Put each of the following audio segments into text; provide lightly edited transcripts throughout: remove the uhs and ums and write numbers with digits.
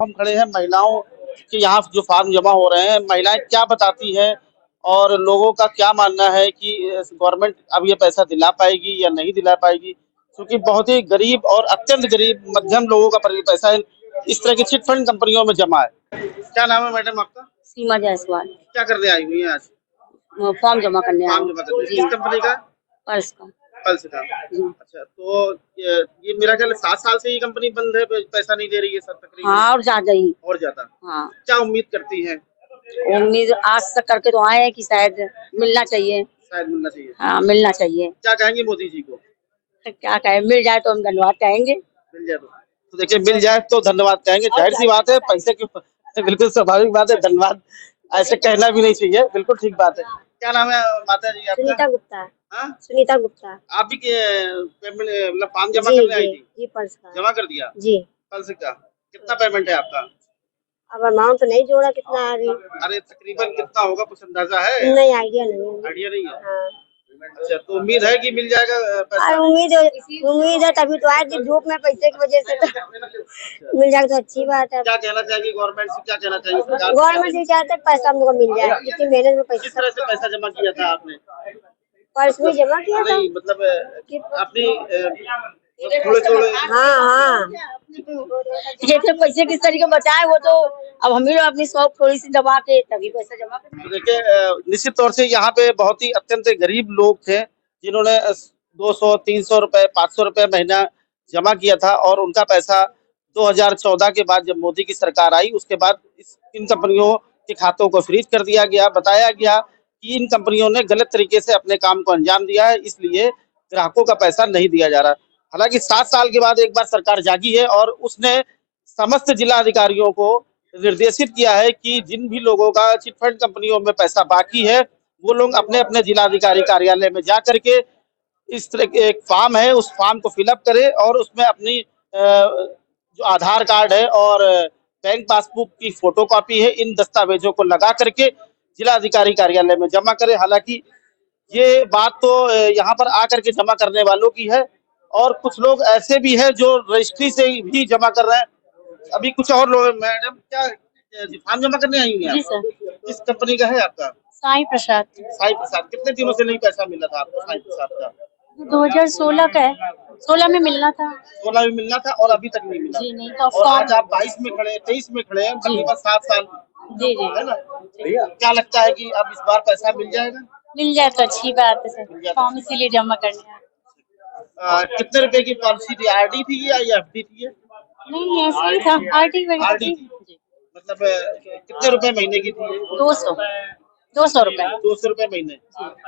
हम खड़े हैं महिलाओं के यहाँ जो फार्म जमा हो रहे हैं, महिलाएं क्या बताती हैं और लोगों का क्या मानना है कि गवर्नमेंट अब ये पैसा दिला पाएगी या नहीं दिला पाएगी, क्योंकि बहुत ही गरीब और अत्यंत गरीब मध्यम लोगों का पैसा इस तरह की चिट फंड कंपनियों में जमा है। क्या नाम है मैडम आपका? सीमा जायसवाल। क्या करने आई हुई है आज? फॉर्म जमा करने आई फॉर्म जमा करने। किस कंपनी का? पल्स का। पल्स का। अच्छा, तो ये मेरा ख्याल 7 साल से ये कंपनी बंद है, पैसा नहीं दे रही है सर तकरीबन। हाँ, और ज्यादा ही। और ज्यादा। हाँ। क्या उम्मीद करती हैं? उम्मीद आज तक करके तो आए हैं कि शायद मिलना चाहिए। शायद मिलना चाहिए। हाँ, मिलना चाहिए। क्या कहेंगे मोदी जी को? क्या कहें, मिल जाए तो हम धन्यवाद कहेंगे। मिल जाए तो देखिए, मिल जाए तो धन्यवाद कहेंगे, जाहिर सी बात है, पैसे की बिल्कुल स्वाभाविक बात है, धन्यवाद ऐसे कहना भी नहीं चाहिए, बिल्कुल ठीक बात है। क्या नाम है माता जी आपका? सुनीता गुप्ता। हाँ? सुनीता गुप्ता। आप भी पेमेंट मतलब फॉर्म जमा करने आई थी? जी, पल्स का जमा कर दिया जी। पल्स का कितना पेमेंट है आपका? अब अमाउंट तो नहीं जोड़ा कितना है अभी। अरे तकरीबन कितना होगा, कुछ अंदाजा है? नहीं, आइडिया नहीं है। आइडिया नहीं है। हाँ। अच्छा, तो उम्मीद है कि मिल जाएगा पैसा? उम्मीद है तभी तो आए थे, धूप में पैसे की वजह से तो मिल जाएगा तो अच्छी बात है। क्या कहना चाहिए गवर्नमेंट से, क्या कहना चाहिए सरकार? गवर्नमेंट से चाहते पैसा हम लोग को मिल जाए, इतनी मेहनत में पैसा। किस तरह से पैसा जमा किया था आपने? पर्स में जमा किया था। नहीं मतलब अपनी थोड़े थोड़े। हाँ, जैसे पैसे किस तरीके बचाए वो तो अब हम ही लोग अपनी शौक थोड़ी सी दबा के तभी पैसा जमा करें। देखिए, निश्चित तौर से यहाँ पे बहुत ही अत्यंत गरीब लोग थे जिन्होंने 200, 300 रुपए, 500 रुपए महीना जमा किया था, और उनका पैसा 2014 के बाद जब मोदी की सरकार आई उसके बाद इन कंपनियों के खातों को फ्रीज कर दिया गया। बताया गया कि इन कंपनियों ने गलत तरीके से अपने काम को अंजाम दिया है, इसलिए ग्राहकों का पैसा नहीं दिया जा रहा। हालांकि 7 साल के बाद एक बार सरकार जागी है और उसने समस्त जिला अधिकारियों को निर्देशित किया है कि जिन भी लोगों का चिटफंड कंपनियों में पैसा बाकी है, वो लोग अपने अपने जिलाधिकारी कार्यालय में जा करके इस तरह के एक फॉर्म है, उस फॉर्म को फिलअप करे और उसमें अपनी जो आधार कार्ड है और बैंक पासबुक की फोटोकॉपी है, इन दस्तावेजों को लगा करके जिलाधिकारी कार्यालय में जमा करे। हालांकि ये बात तो यहाँ पर आकर के जमा करने वालों की है, और कुछ लोग ऐसे भी हैं जो रजिस्ट्री से भी जमा कर रहे हैं। अभी कुछ और लोग। मैडम, क्या फॉर्म जमा करने आई हैं? जी सर। किस कंपनी का है आपका? साई प्रसाद। साई प्रसाद। कितने दिनों से नहीं पैसा मिला था आपको साई प्रसाद का? 2016 का है, 16 में मिलना था। 16 में मिलना था और अभी तक नहीं मिला। जी नहीं तो और आज आप 22 में खड़े हैं, 23 में खड़े हैं, तकरीबन 7 साल। जी है ना भैया? क्या लगता है कि अब इस बार पैसा मिल जाएगा? मिल जाए तो अच्छी बात है सर, फॉर्म इसीलिए जमा करने आए। कितने रुपए की पॉलिसी थी? आरडी थी या एफडी थी? नहीं ऐसे ही था, आरटी वगैरह थी। मतलब कितने रुपए महीने की थी? 200 रुपए। 200 रुपए महीने।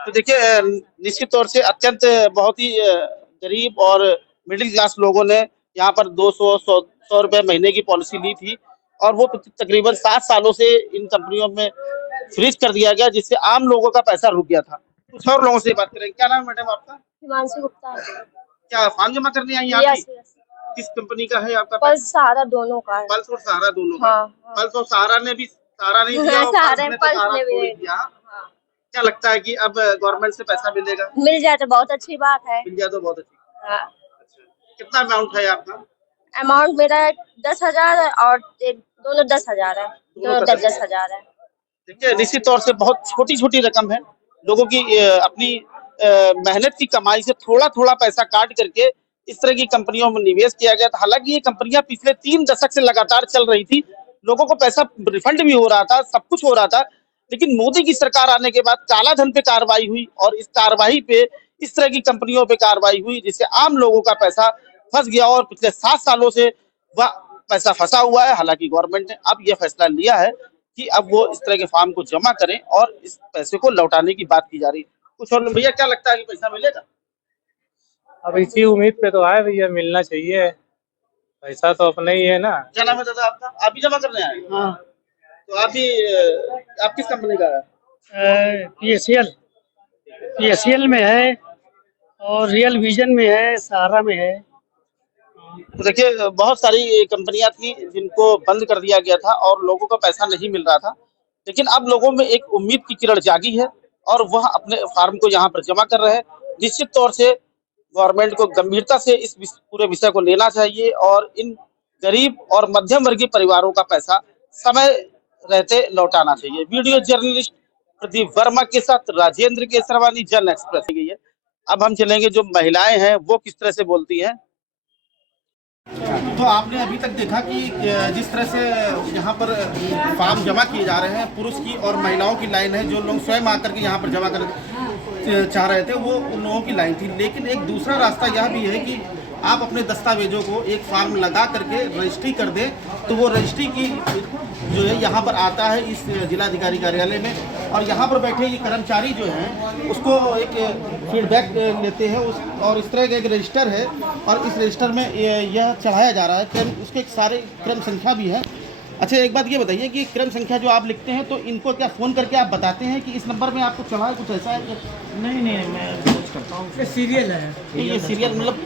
तो देखिए, निश्चित तौर से अत्यंत बहुत ही गरीब और मिडिल क्लास लोगों ने यहाँ पर 100 रुपए महीने की पॉलिसी ली थी, और वो तकरीबन 7 सालों से इन कंपनियों में फ्रीज कर दिया गया, जिससे आम लोगों का पैसा रुक गया था। कुछ और लोगों से बात करेंगे। क्या नाम है मैडम आपका? हिमांशु गुप्ता। क्या फॉर्म जमा करने आई आप? किस कंपनी का है आपका? पल्स सहारा दोनों का है। पल्स और सहारा दोनों का। हाँ। पल्स और सहारा ने भी सहारा नहीं दिया और सहारा पल्स ने तो सहारा छोड़ दिया। क्या लगता है कि अब गवर्नमेंट से पैसा मिलेगा? मिल जाए तो बहुत अच्छी बात है। मिल जाए तो बहुत अच्छी। हाँ। अच्छा, कितना अमाउंट है आपका? अमाउंट मेरा 10,000 और दोनों 10,000 है, दोनों 10,000 है। देखिए, निश्चित तौर से बहुत छोटी छोटी रकम है। लोगों की अपनी मेहनत की कमाई से थोड़ा थोड़ा पैसा काट करके इस तरह की कंपनियों में निवेश किया गया था। हालांकि ये कंपनियां पिछले 3 दशक से लगातार चल रही थी, लोगों को पैसा रिफंड भी हो रहा था, सब कुछ हो रहा था, लेकिन मोदी की सरकार आने के बाद काला धन पे कार्रवाई हुई, और इस कार्रवाई पे इस तरह की कंपनियों पे कार्रवाई हुई, जिससे आम लोगों का पैसा फंस गया, और पिछले 7 सालों से वह पैसा फंसा हुआ है। हालांकि गवर्नमेंट ने अब यह फैसला लिया है कि अब वो इस तरह के फॉर्म को जमा करें और इस पैसे को लौटाने की बात की जा रही है। कुछ और भैया, क्या लगता है कि पैसा मिलेगा? अब इसी उम्मीद पे तो आए भैया, मिलना चाहिए, पैसा तो अपना ही है ना। क्या नाम है दादा आपका? आप भी जमा करने आए? हाँ। तो आप भी आप किस कंपनी का है? पीएसएल में है और रियल विजन में है, सहारा में है। तो देखिए, बहुत सारी कंपनियां थी जिनको बंद कर दिया गया था और लोगों को पैसा नहीं मिल रहा था, लेकिन अब लोगों में एक उम्मीद की किरण जागी है और वह अपने फार्म को यहाँ पर जमा कर रहे हैं। निश्चित तौर से गवर्नमेंट को गंभीरता से इस पूरे विषय को लेना चाहिए और इन गरीब और मध्यम वर्गीय परिवारों का पैसा समय रहते लौटाना चाहिए। वीडियो जर्नलिस्ट प्रदीप वर्मा के साथ राजेंद्र केसरवानी, जन एक्सप्रेस गई है। अब हम चलेंगे जो महिलाएं हैं वो किस तरह से बोलती हैं। तो आपने अभी तक देखा कि जिस तरह से यहाँ पर फॉर्म जमा किए जा रहे हैं, पुरुष की और महिलाओं की लाइन है। जो लोग स्वयं आकर के यहाँ पर जमा कर चाह रहे थे वो उन लोगों की लाइन थी। लेकिन एक दूसरा रास्ता यह भी है कि आप अपने दस्तावेजों को एक फॉर्म लगा करके रजिस्ट्री कर दें, तो वो रजिस्ट्री की जो है यहाँ पर आता है इस जिलाधिकारी कार्यालय में, और यहाँ पर बैठे ये कर्मचारी जो हैं उसको एक फीडबैक लेते हैं और इस तरह का एक रजिस्टर है, और इस रजिस्टर में यह चढ़ाया जा रहा है क्रम, उसके सारे क्रम संख्या भी है। अच्छा, एक बात ये बताइए कि क्रम संख्या जो आप लिखते हैं तो इनको क्या फ़ोन करके आप बताते हैं कि इस नंबर में आपको चढ़ा है, कुछ ऐसा है? नहीं, मैं खोज करता हूँ। ये सीरियल है। ये सीरियल मतलब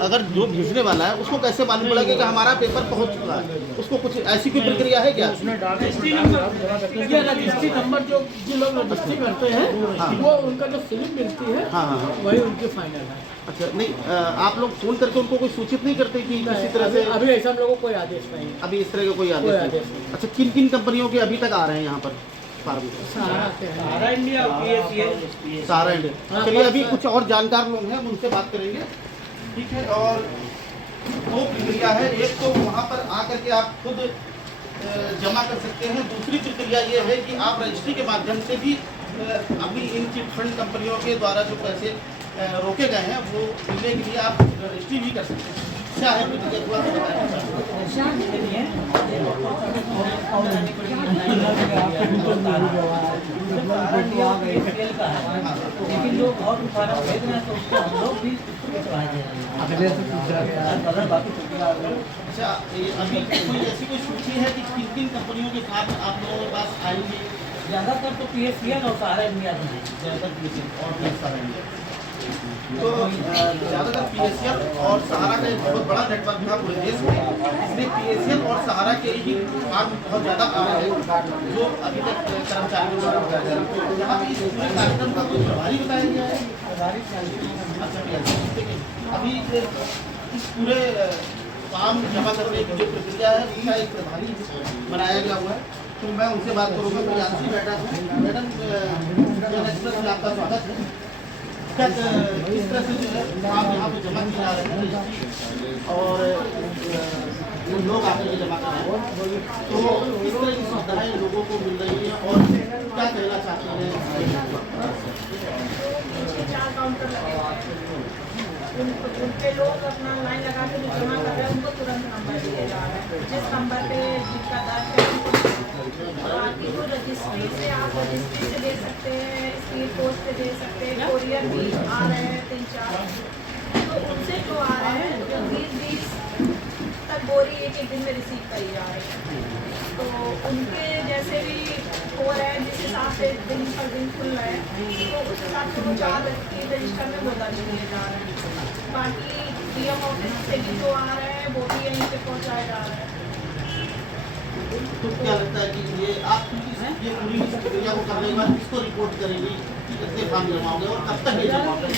अगर जो भेजने वाला है उसको कैसे मालूम पड़ेगा कि हमारा पेपर पहुंच चुका है? उसको कुछ ऐसी कोई प्रक्रिया है क्या? ये रजिस्ट्री नंबर जो लोग रजिस्ट्री करते हैं वो उनका जो स्लिप मिलती है वही उनकी फाइनल है। अच्छा, नहीं आप लोग फ़ोन करके उनको कोई सूचित नहीं करते कि किसी तरह से? अभी ऐसा हम लोगों को कोई आदेश नहीं है। अभी इस तरह का कोई आदेश नहीं। अच्छा, किन किन कंपनियों के अभी तक आ रहे हैं यहाँ पर फार्म? सहारा इंडिया, सहारा इंडिया। चलिए, अभी कुछ और जानकार लोग हैं, हम उनसे बात करेंगे। ठीक है, और दो प्रक्रिया है। एक तो वहाँ पर आकर के आप खुद जमा कर सकते हैं। दूसरी प्रक्रिया ये है कि आप रजिस्ट्री के माध्यम से भी अभी इन चिट फंड कंपनियों के द्वारा जो पैसे रोके गए हैं वो मिलने के लिए आप रजिस्ट्री भी कर सकते हैं। क्या है प्रक्रिया, थोड़ा सा लेकिन लोग और फार्म भेज रहे हैं तो उसको हम लोग भी अच्छा, अभी कोई ऐसी कोई सूची है कि किन किन कंपनियों के साथ आप लोगों के पास आएंगे? ज़्यादातर तो PSCL और सहारा इंडिया में है। ज़्यादातर PSCL और सहारा इंडिया। तो ज़्यादातर PSCL और सहारा का एक बहुत बड़ा नेटवर्क था पूरे देश में, इसमें PSCL और सहारा के ही फॉर्म बहुत ज़्यादा आ रहे हैं जो अभी तक कर्मचारियों द्वारा बताया जा रहा है। यहाँ पे इस पूरे कार्यक्रम का कोई प्रभारी बताया गया है? अच्छा, अभी इस पूरे फॉर्म जमा करने की जो प्रक्रिया है उसका एक प्रभारी बनाया गया हुआ है, तो मैं उनसे बात करूँगा। प्रियांशी मैडम, जन एक्सप्रेस में आपका स्वागत है। क्या किस तरह से जो है फॉर्म यहाँ पे जमा किए जा रहे हैं और जो लोग आकर के जमा कर रहे हैं, तो किस तरह की सुविधाएं लोगों को मिल रही है और क्या कहना चाहते हैं? उनके लोग अपना लाइन लगा के जो जमा कर रहे हैं उनको तुरंत नंबर दिए जा रहे हैं, जिस नंबर पे जिसका दर्ज है। बाकी तो रजिस्ट्री से आप रजिस्ट्री से दे सकते हैं, स्पीड पोस्ट से दे सकते हैं, कोरियर भी आ रहे हैं 3-4, तो उनसे जो आ रहे हैं जो 20 तक बोरी एक दिन में रिसीव करी जा रही है, तो उनके जैसे भी हो रहे हैं जिस हिसाब से दिन पर दिन खुल रहे हैं तो उस हिसाब से वो 4 रजिस्टर में वो दर्ज किए जा रहे हैं। बाकी DM ऑफिस से भी जो आ रहे हैं वो भी यहीं पे पहुँचाए जा रहे हैं। तो क्या लगता है कि ये आप ये पूरी प्रक्रिया को करने के बाद किसको रिपोर्ट करेंगी कि कितने फॉर्म जमा होंगे और कब तक ये जमा होंगे?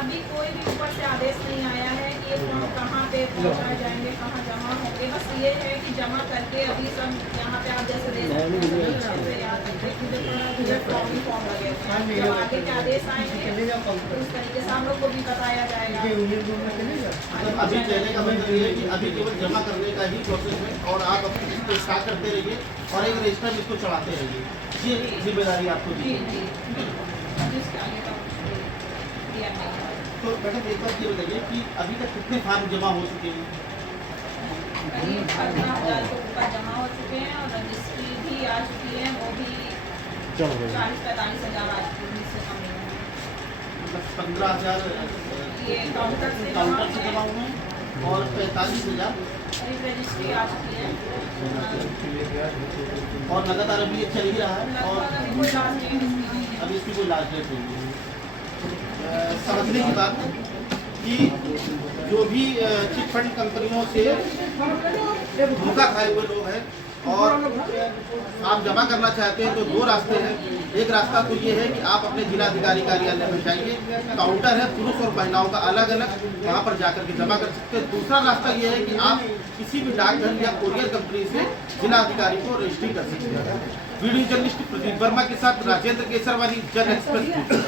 अभी कोई भी ऊपर से आदेश नहीं आया है कि ये फॉर्म कहाँ पे पहुँचाए जाएंगे, कहाँ जमा होंगे। बस ये है कि जमा करके अभी सब यहाँ पे आप जैसे दे फॉर्म लगे जब आगे के आदेश आएंगे तो उस तरीके से हम लोग को भी बताया जाएगा। मतलब अभी कहने का मतलब ये है कि अभी केवल जमा करने का ही प्रोसेस है और आप अपनी इसको स्टार्ट करते रहिए और एक रजिस्टर इसको चढ़ाते रहिए, ये जिम्मेदारी आपको दी है। तो मैडम एक बात ये बताइए कि अभी तक कितने फॉर्म जमा हो चुके हैं? करीब 15,000 के ऊपर जमा हो चुके हैं और रजिस्ट्री भी आ चुकी है, वो भी 40-45 हज़ार आ चुकी है, इससे कम नहीं है। मतलब 15,000 ये काउंटर से जमा हुए हैं और 45,000 करीब रजिस्ट्री आ चुकी है और लगातार अभी ये चल ही रहा है और लगभग अभी कोई लास्ट डेट नहीं है। अभी इसकी कोई लास्ट डेट नहीं है। समझने की बात है कि जो भी चिट फंड कंपनियों से धोखा खाए हुए लोग हैं और आप जमा करना चाहते हैं तो दो रास्ते हैं। एक रास्ता तो ये है कि आप अपने जिलाधिकारी कार्यालय में जाइए, काउंटर है पुरुष और महिलाओं का अलग अलग, वहाँ पर जाकर के जमा कर सकते हैं। दूसरा रास्ता ये है कि आप किसी भी डाकघर या कोरियर कंपनी से जिला अधिकारी को रजिस्ट्री कर सकते हैं। वीडियो जर्नलिस्ट प्रदीप वर्मा के साथ राजेंद्र केसरवानी, जन एक्सप्रेस।